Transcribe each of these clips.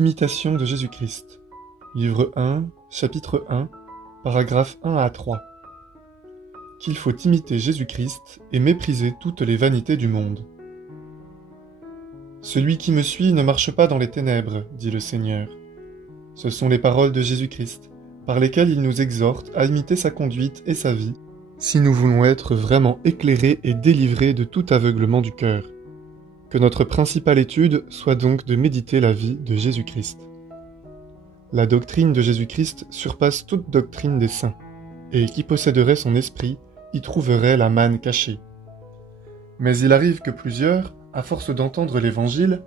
Imitation de Jésus-Christ. Livre 1, chapitre 1, paragraphes 1 à 3. Qu'il faut imiter Jésus-Christ et mépriser toutes les vanités du monde. Celui qui me suit ne marche pas dans les ténèbres, dit le Seigneur. Ce sont les paroles de Jésus-Christ, par lesquelles il nous exhorte à imiter sa conduite et sa vie, si nous voulons être vraiment éclairés et délivrés de tout aveuglement du cœur. Que notre principale étude soit donc de méditer la vie de Jésus-Christ. La doctrine de Jésus-Christ surpasse toute doctrine des saints, et qui posséderait son esprit y trouverait la manne cachée. Mais il arrive que plusieurs, à force d'entendre l'Évangile,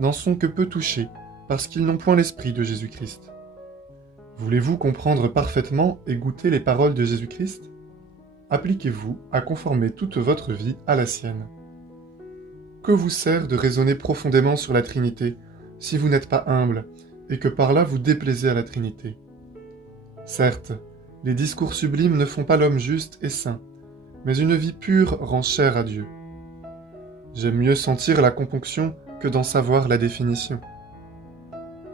n'en sont que peu touchés, parce qu'ils n'ont point l'esprit de Jésus-Christ. Voulez-vous comprendre parfaitement et goûter les paroles de Jésus-Christ ? Appliquez-vous à conformer toute votre vie à la sienne. Que vous sert de raisonner profondément sur la Trinité, si vous n'êtes pas humble, et que par là vous déplaisez à la Trinité ? Certes, les discours sublimes ne font pas l'homme juste et saint, mais une vie pure rend chère à Dieu. J'aime mieux sentir la componction que d'en savoir la définition.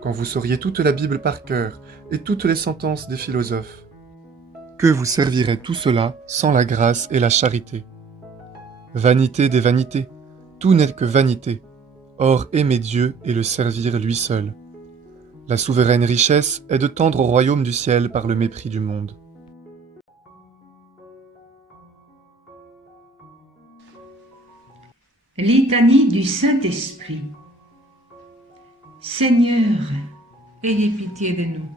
Quand vous sauriez toute la Bible par cœur et toutes les sentences des philosophes, que vous servirait tout cela sans la grâce et la charité ? Vanité des vanités, tout n'est que vanité. Or, aimer Dieu et le servir lui seul. La souveraine richesse est de tendre au royaume du ciel par le mépris du monde. Litanie du Saint-Esprit. Seigneur, ayez pitié de nous.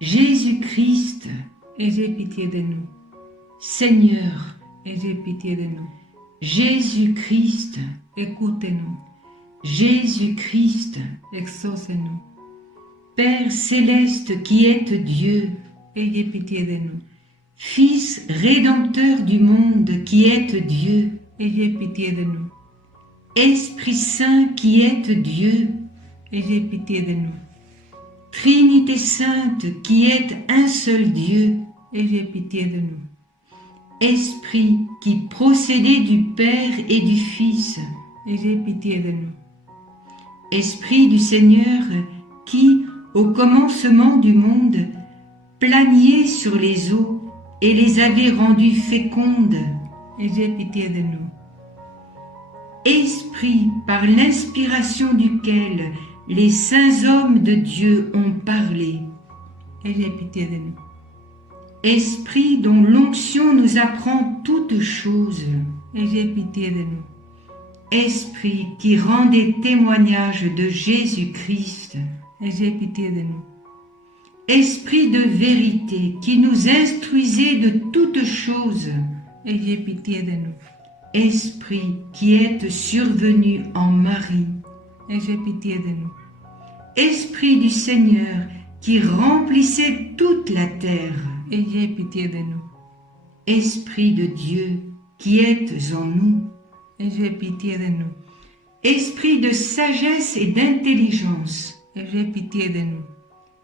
Jésus-Christ, ayez pitié de nous. Seigneur, ayez pitié de nous. Jésus-Christ, écoutez-nous. Jésus-Christ, exaucez-nous. Père céleste qui êtes Dieu, ayez pitié de nous. Fils rédempteur du monde qui êtes Dieu, ayez pitié de nous. Esprit Saint qui êtes Dieu, ayez pitié de nous. Trinité Sainte qui êtes un seul Dieu, ayez pitié de nous. Esprit qui procédez du Père et du Fils, ayez pitié de nous. Esprit du Seigneur qui, au commencement du monde, planiez sur les eaux et les avez rendues fécondes, ayez pitié de nous. Esprit par l'inspiration duquel les saints hommes de Dieu ont parlé, ayez pitié de nous. Esprit dont l'onction nous apprend toutes choses, ayez pitié de nous. Esprit qui rendait témoignage de Jésus-Christ, ayez pitié de nous. Esprit de vérité qui nous instruisait de toutes choses, ayez pitié de nous. Esprit qui êtes survenu en Marie, ayez pitié de nous. Esprit du Seigneur qui remplissait toute la terre, ayez pitié de nous. Esprit de Dieu qui êtes en nous, ayez pitié de nous. Esprit de sagesse et d'intelligence, ayez pitié de nous.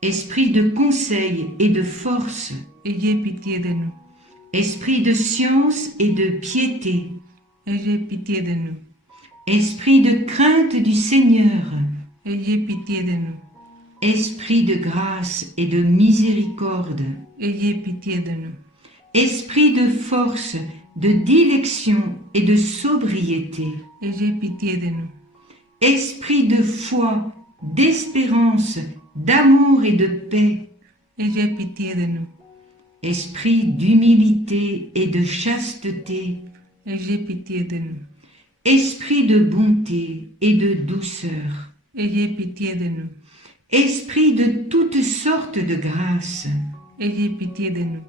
Esprit de conseil et de force, ayez pitié de nous. Esprit de science et de piété, ayez pitié de nous. Esprit de crainte du Seigneur, ayez pitié de nous. Esprit de grâce et de miséricorde, ayez pitié de nous. Esprit de force, de dilection et de sobriété, ayez pitié de nous. Esprit de foi, d'espérance, d'amour et de paix, ayez pitié de nous. Esprit d'humilité et de chasteté, ayez pitié de nous. Esprit de bonté et de douceur, ayez pitié de nous. Esprit de toutes sortes de grâces, ayez pitié de nous.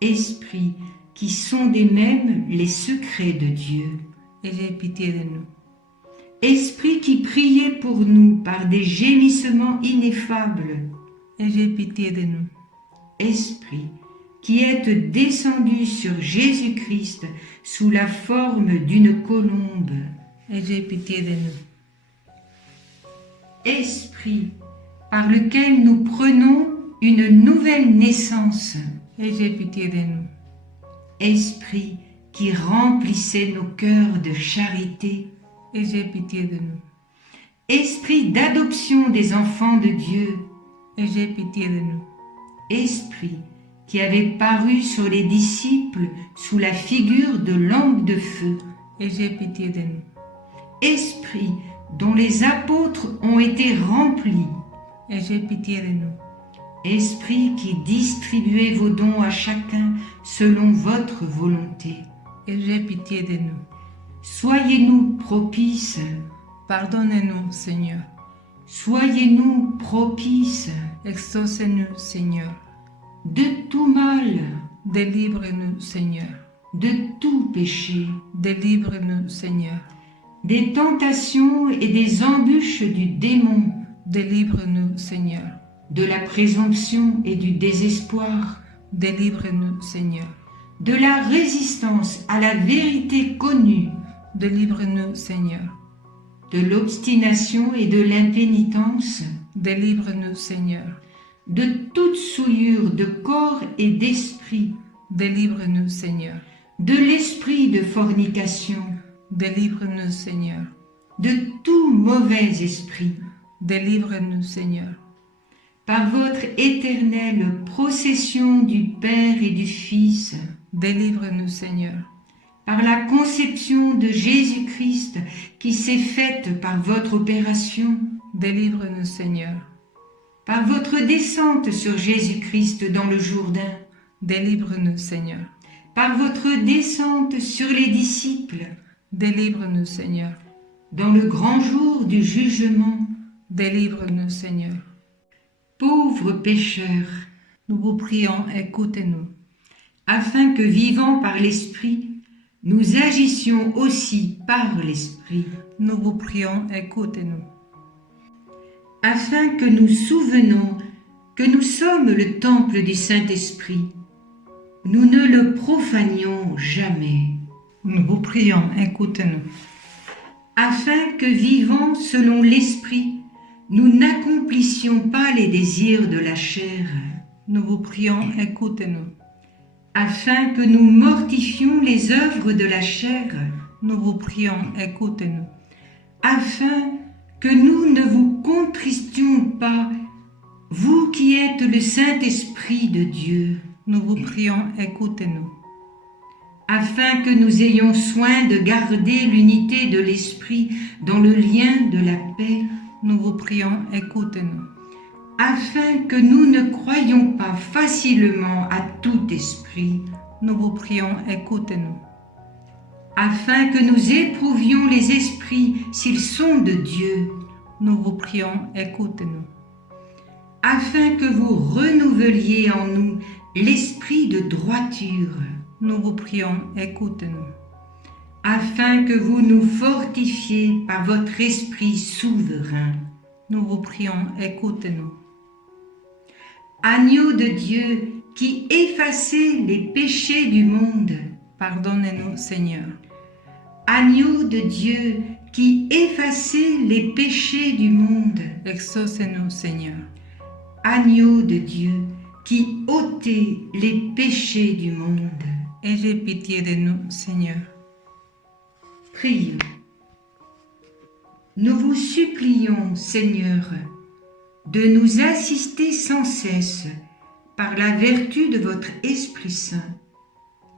Esprit qui sondez même les secrets de Dieu, ayez pitié de nous. Esprit qui priez pour nous par des gémissements ineffables, ayez pitié de nous. Esprit qui êtes descendu sur Jésus-Christ sous la forme d'une colombe, ayez pitié de nous. Esprit par lequel nous prenons une nouvelle naissance, ayez pitié de nous. Esprit qui remplissait nos cœurs de charité, ayez pitié de nous. Esprit d'adoption des enfants de Dieu, ayez pitié de nous. Esprit qui avait paru sur les disciples sous la figure de lampe de feu, Ayez pitié de nous. Esprit dont les apôtres ont été remplis, Ayez pitié de nous. Esprit qui distribuez vos dons à chacun selon votre volonté, Ayez pitié de nous. soyez-nous propices, Pardonnez-nous, Seigneur. soyez-nous propices Exaucez-nous, Seigneur. de tout mal, Délivre-nous, Seigneur. de tout péché, Délivre-nous, Seigneur. des tentations et des embûches du démon, Délivre-nous, Seigneur. de la présomption et du désespoir, Délivre-nous, Seigneur. de la résistance à la vérité connue, Délivre-nous, Seigneur. de l'obstination et de l'impénitence, Délivre-nous, Seigneur. de toute souillure de corps et d'esprit, Délivre-nous, Seigneur. de l'esprit de fornication, Délivre-nous, Seigneur. de tout mauvais esprit, Délivre-nous, Seigneur. par votre éternelle procession du Père et du Fils, Délivre-nous, Seigneur. par la conception de Jésus-Christ qui s'est faite par votre opération, Délivre-nous, Seigneur. par votre descente sur Jésus-Christ dans le Jourdain, Délivre-nous, Seigneur. par votre descente sur les disciples, Délivre-nous, Seigneur. dans le grand jour du jugement. Délivre-nous, Seigneur. Pauvres pécheurs, Nous vous prions, écoutez-nous. afin que vivant par l'Esprit, nous agissions aussi par l'Esprit, Nous vous prions, écoutez-nous. afin que nous souvenons que nous sommes le temple du Saint-Esprit. Nous ne le profanions jamais, Nous vous prions, écoutez-nous. afin que vivant selon l'Esprit, nous n'accomplissions pas les désirs de la chair, Nous vous prions, écoutez-nous. afin que nous mortifions les œuvres de la chair, Nous vous prions, écoutez-nous. afin que nous ne vous contristions pas, vous qui êtes le Saint-Esprit de Dieu, Nous vous prions, écoutez-nous. afin que nous ayons soin de garder l'unité de l'Esprit dans le lien de la paix, Nous vous prions, écoutez-nous. afin que nous ne croyions pas facilement à tout esprit, Nous vous prions, écoutez-nous. afin que nous éprouvions les esprits s'ils sont de Dieu, Nous vous prions, écoutez-nous. afin que vous renouveliez en nous l'esprit de droiture, Nous vous prions, écoutez-nous. afin que vous nous fortifiez par votre esprit souverain. Nous vous prions, écoutez-nous. Agneau de Dieu qui effacez les péchés du monde, Pardonnez-nous, Seigneur. agneau de Dieu qui effacez les péchés du monde, Exaucez-nous, Seigneur. agneau de Dieu qui ôtez les péchés du monde. Ayez pitié de nous, Seigneur. Prions. Nous vous supplions, Seigneur, de nous assister sans cesse par la vertu de votre Esprit Saint,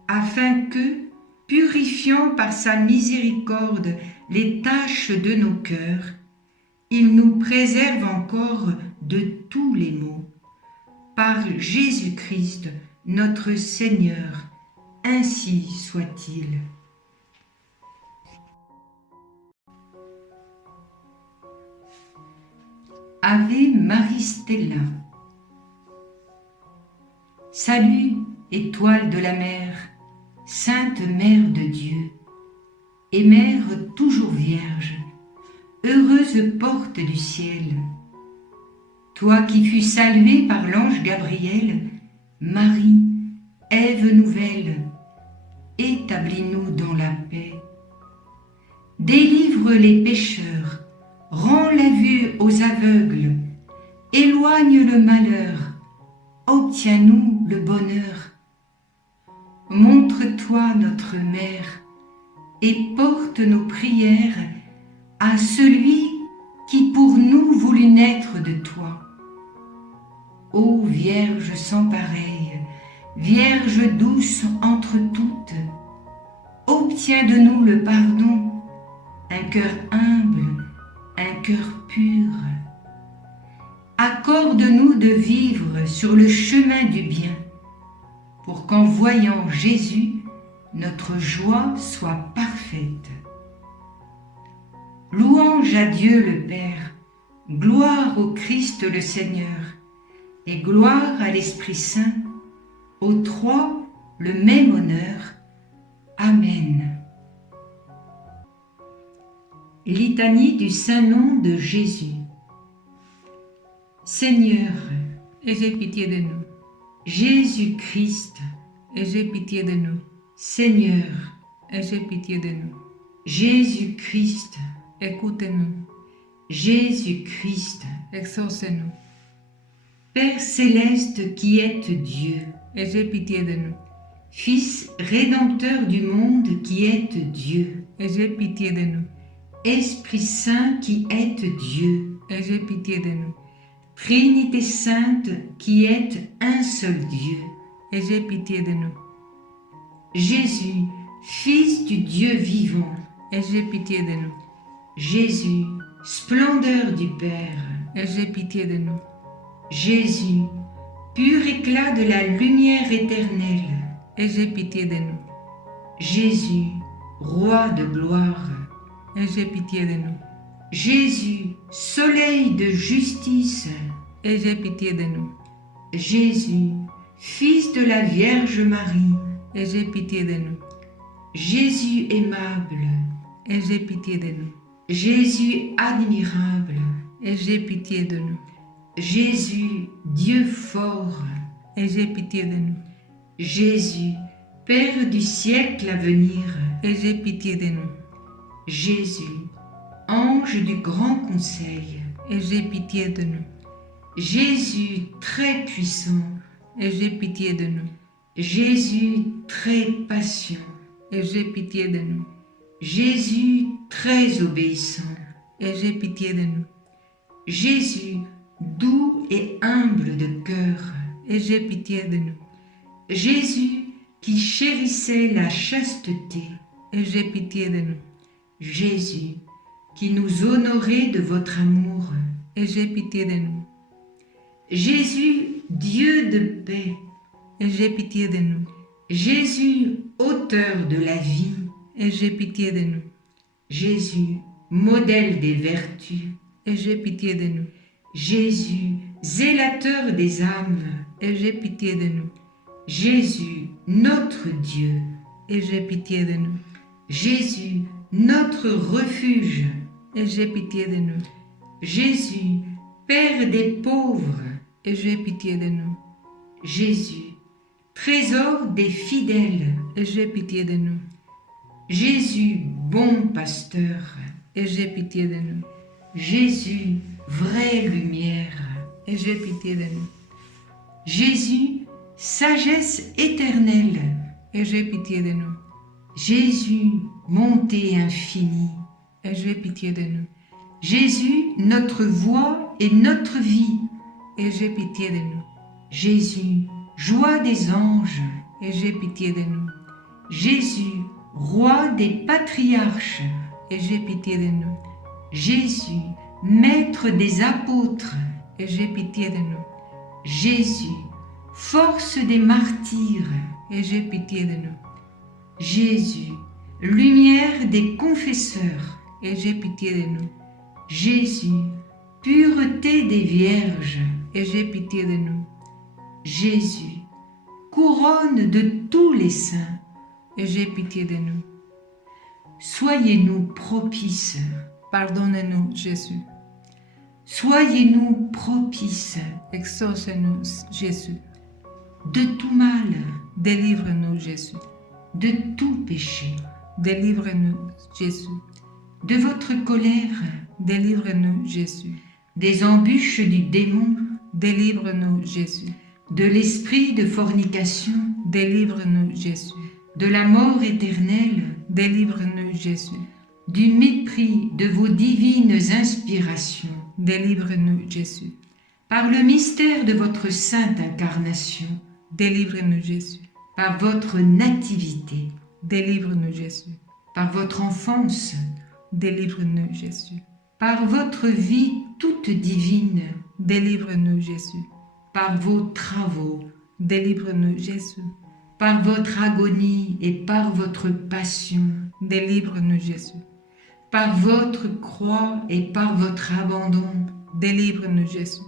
afin que, purifiant par sa miséricorde les taches de nos cœurs, il nous préserve encore de tous les maux. Par Jésus-Christ, notre Seigneur, ainsi soit-il. Ave Marie Stella. Salut, étoile de la mer, sainte mère de Dieu, et mère toujours vierge, heureuse porte du ciel. Toi qui fus saluée par l'ange Gabriel, Marie, Ève nouvelle, établis-nous dans la paix. Délivre les pécheurs, rends la vue aux aveugles, éloigne le malheur, obtiens-nous le bonheur. Montre-toi notre mère et porte nos prières à celui qui pour nous voulut naître de toi. Ô Vierge sans pareille, Vierge douce entre toutes, obtiens de nous le pardon, un cœur humble, un cœur pur. Accorde-nous de vivre sur le chemin du bien, pour qu'en voyant Jésus, notre joie soit parfaite. Louange à Dieu le Père, gloire au Christ le Seigneur, et gloire à l'Esprit Saint, aux trois le même honneur. Amen. Litanie du Saint-Nom de Jésus. Seigneur, Aie pitié de nous. Jésus-Christ, Aie pitié de nous. Seigneur, Aie pitié de nous. Jésus-Christ, Écoutez-nous. Jésus-Christ, Exaucez-nous. Père céleste qui êtes Dieu, Aie pitié de nous. Fils rédempteur du monde qui êtes Dieu, Aie pitié de nous. Esprit Saint qui êtes Dieu, Aie pitié de nous. Trinité Sainte qui êtes un seul Dieu, Aie pitié de nous. Jésus, Fils du Dieu vivant, Aie pitié de nous. Jésus, splendeur du Père, Aie pitié de nous. Jésus, pur éclat de la lumière éternelle, Aie pitié de nous. Jésus, roi de gloire, Aie pitié de nous. Jésus, soleil de justice, Aie pitié de nous. Jésus, Fils de la Vierge Marie, Aie pitié de nous. Jésus aimable, Aie pitié de nous. Jésus admirable, Aie pitié de nous. Jésus, Dieu fort, Aie pitié de nous. Jésus, Père du siècle à venir, Aie pitié de nous. Jésus, ange du grand conseil, Aie pitié de nous. Jésus très puissant, Aie pitié de nous. Jésus très patient, Aie pitié de nous. Jésus très obéissant, Aie pitié de nous. Jésus doux et humble de cœur, Aie pitié de nous. Jésus qui chérissait la chasteté, Aie pitié de nous. Jésus qui nous honorait de votre amour, Aie pitié de nous. Jésus, Dieu de paix, Aie pitié de nous. Jésus, auteur de la vie, Aie pitié de nous. Jésus, modèle des vertus, Aie pitié de nous. Jésus, zélateur des âmes, Aie pitié de nous. Jésus, notre Dieu, Aie pitié de nous. Jésus, notre refuge, Aie pitié de nous. Jésus, Père des pauvres, Aie pitié de nous. Jésus, trésor des fidèles, Aie pitié de nous. Jésus, bon pasteur, Aie pitié de nous. Jésus, vraie lumière, Aie pitié de nous. Jésus, sagesse éternelle, Aie pitié de nous. Jésus, bonté infinie, Aie pitié de nous. Jésus, notre voix et notre vie, Aie pitié de nous. Jésus, joie des anges, Aie pitié de nous. Jésus, roi des patriarches, Aie pitié de nous. Jésus, maître des apôtres, Aie pitié de nous. Jésus, force des martyrs, Aie pitié de nous. Jésus, lumière des confesseurs, Aie pitié de nous. Jésus, pureté des vierges, Aie pitié de nous. Jésus, couronne de tous les saints, Aie pitié de nous. soyez-nous propices, Pardonne-nous, Jésus. soyez-nous propices, Exauce-nous, Jésus. de tout mal, Délivre-nous, Jésus. de tout péché, Délivre-nous, Jésus. de votre colère, Délivre-nous, Jésus. des embûches du démon, Délivre-nous, Jésus. de l'esprit de fornication, Délivre-nous, Jésus. de la mort éternelle, Délivre-nous, Jésus. du mépris de vos divines inspirations. Délivre-nous, Jésus. Par le mystère de votre sainte incarnation, Délivre-nous, Jésus. par votre nativité, Délivre-nous, Jésus. par votre enfance, Délivre-nous, Jésus. par votre vie toute divine, Délivre-nous, Jésus. par vos travaux, Délivre-nous, Jésus. par votre agonie et par votre passion, Délivre-nous, Jésus. par votre croix et par votre abandon, Délivre-nous, Jésus.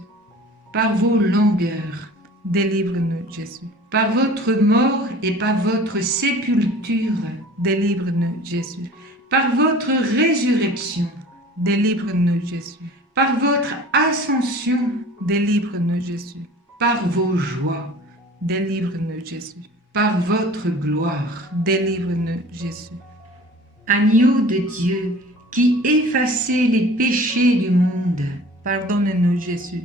par vos langueurs, Délivre-nous, Jésus. par votre mort et par votre sépulture, Délivre-nous, Jésus. par votre résurrection, Délivre-nous, Jésus. par votre ascension, Délivre-nous, Jésus. par vos joies, Délivre-nous, Jésus. par votre gloire. Délivre-nous, Jésus. Agneau de Dieu, qui effacez les péchés du monde, Pardonne-nous, Jésus.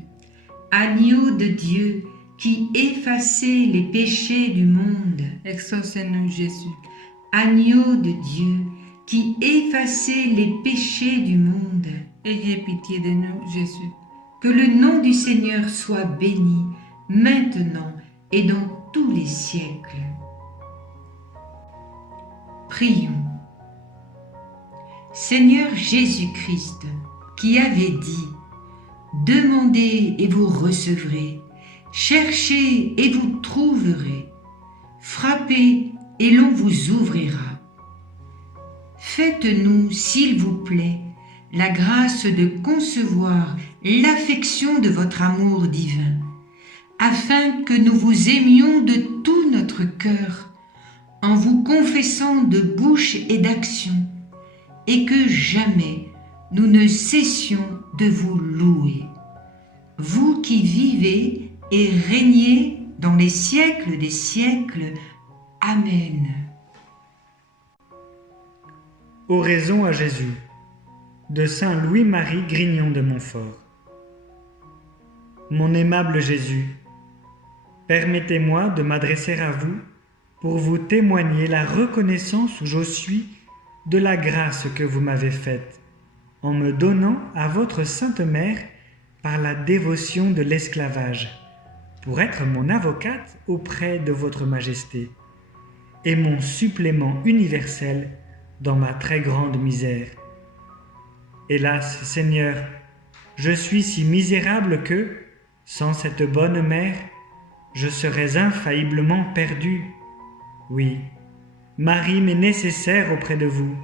agneau de Dieu, qui effacez les péchés du monde, Exauce-nous, Jésus. agneau de Dieu, qui effacez les péchés du monde, Ayez pitié de nous, Jésus. que le nom du Seigneur soit béni, maintenant et dans tous les siècles. Prions. Seigneur Jésus-Christ, qui avez dit « Demandez et vous recevrez, cherchez et vous trouverez, frappez et l'on vous ouvrira. » Faites-nous, s'il vous plaît, la grâce de concevoir l'affection de votre amour divin, afin que nous vous aimions de tout notre cœur, en vous confessant de bouche et d'action, et que jamais nous ne cessions de vous louer. Vous qui vivez et régnez dans les siècles des siècles. Amen. Oraison à Jésus de Saint Louis-Marie Grignon de Montfort. Mon aimable Jésus, permettez-moi de m'adresser à vous pour vous témoigner la reconnaissance où je suis de la grâce que vous m'avez faite en me donnant à votre Sainte Mère par la dévotion de l'esclavage, pour être mon avocate auprès de votre Majesté et mon supplément universel dans ma très grande misère. Hélas, Seigneur, je suis si misérable que, sans cette bonne mère, je serais infailliblement perdu. Oui, Marie m'est nécessaire auprès de vous,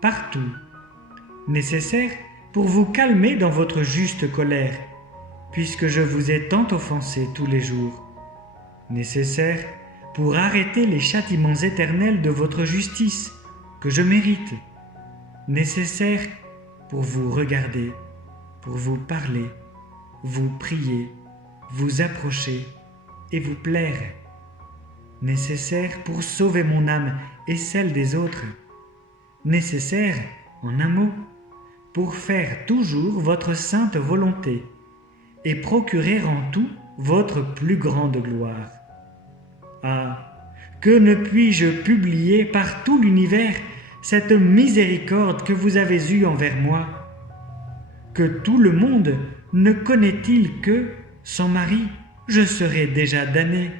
partout. Nécessaire pour vous calmer dans votre juste colère, puisque je vous ai tant offensé tous les jours. Nécessaire pour arrêter les châtiments éternels de votre justice, que je mérite. Nécessaire pour vous regarder, pour vous parler, vous prier, vous approcher et vous plaire. Nécessaire pour sauver mon âme et celle des autres. Nécessaire, en un mot, pour faire toujours votre sainte volonté et procurer en tout votre plus grande gloire. Ah, que ne puis-je publier par tout l'univers cette miséricorde que vous avez eue envers moi? Que tout le monde ne connaît-il que, sans Marie, je serais déjà damné?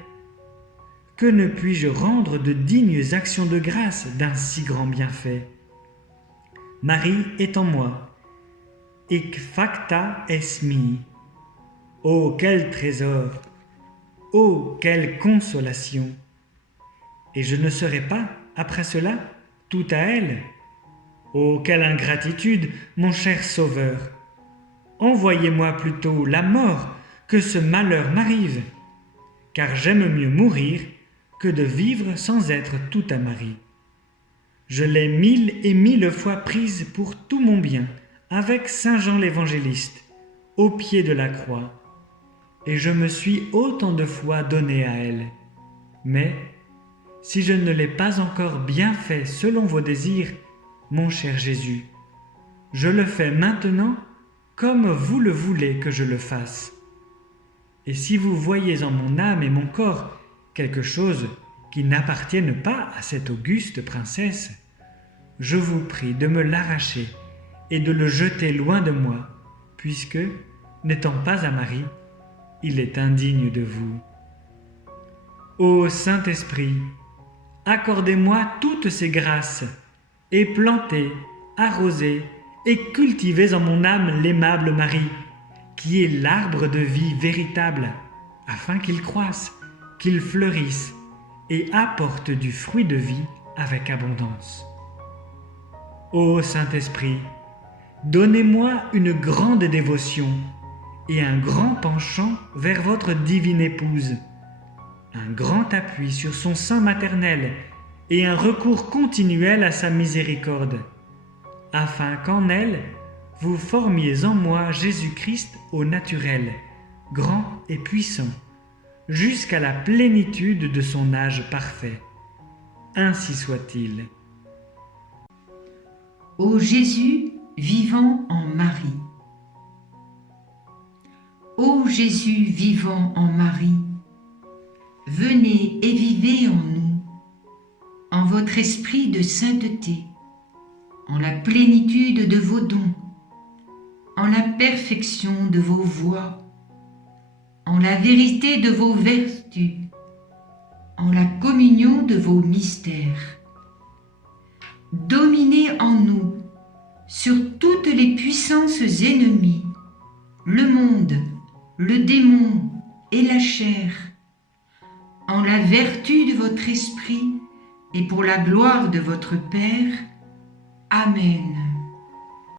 Que ne puis-je rendre de dignes actions de grâce d'un si grand bienfait? Marie est en moi. Hic facta est mi. Oh, quel trésor! Oh, quelle consolation! Et je ne serai pas, après cela, tout à elle. Oh, quelle ingratitude, mon cher Sauveur! Envoyez-moi plutôt la mort que ce malheur m'arrive, car j'aime mieux mourir que de vivre sans être tout à Marie. Je l'ai 1000 et 1000 fois prise pour tout mon bien, avec Saint Jean l'Évangéliste, au pied de la croix, et je me suis autant de fois donné à elle. Mais, si je ne l'ai pas encore bien fait selon vos désirs, mon cher Jésus, je le fais maintenant comme vous le voulez que je le fasse. Et si vous voyez en mon âme et mon corps quelque chose qui n'appartienne pas à cette auguste princesse, je vous prie de me l'arracher et de le jeter loin de moi, puisque, n'étant pas à Marie, il est indigne de vous. Ô Saint-Esprit, accordez-moi toutes ces grâces, et plantez, arrosez et cultivez en mon âme l'aimable Marie, qui est l'arbre de vie véritable, afin qu'il croisse, qu'il fleurisse et apporte du fruit de vie avec abondance. Ô Saint-Esprit, donnez-moi une grande dévotion et un grand penchant vers votre divine épouse, un grand appui sur son sein maternel et un recours continuel à sa miséricorde, afin qu'en elle, vous formiez en moi Jésus-Christ au naturel, grand et puissant, jusqu'à la plénitude de son âge parfait. Ainsi soit-il. Ô Jésus vivant en Marie. Ô Jésus vivant en Marie, venez et vivez en nous, en votre esprit de sainteté, en la plénitude de vos dons, en la perfection de vos voies, en la vérité de vos vertus, en la communion de vos mystères. Dominez en nous sur toutes les puissances ennemies, le monde, le démon et la chair, en la vertu de votre esprit et pour la gloire de votre Père. Amen.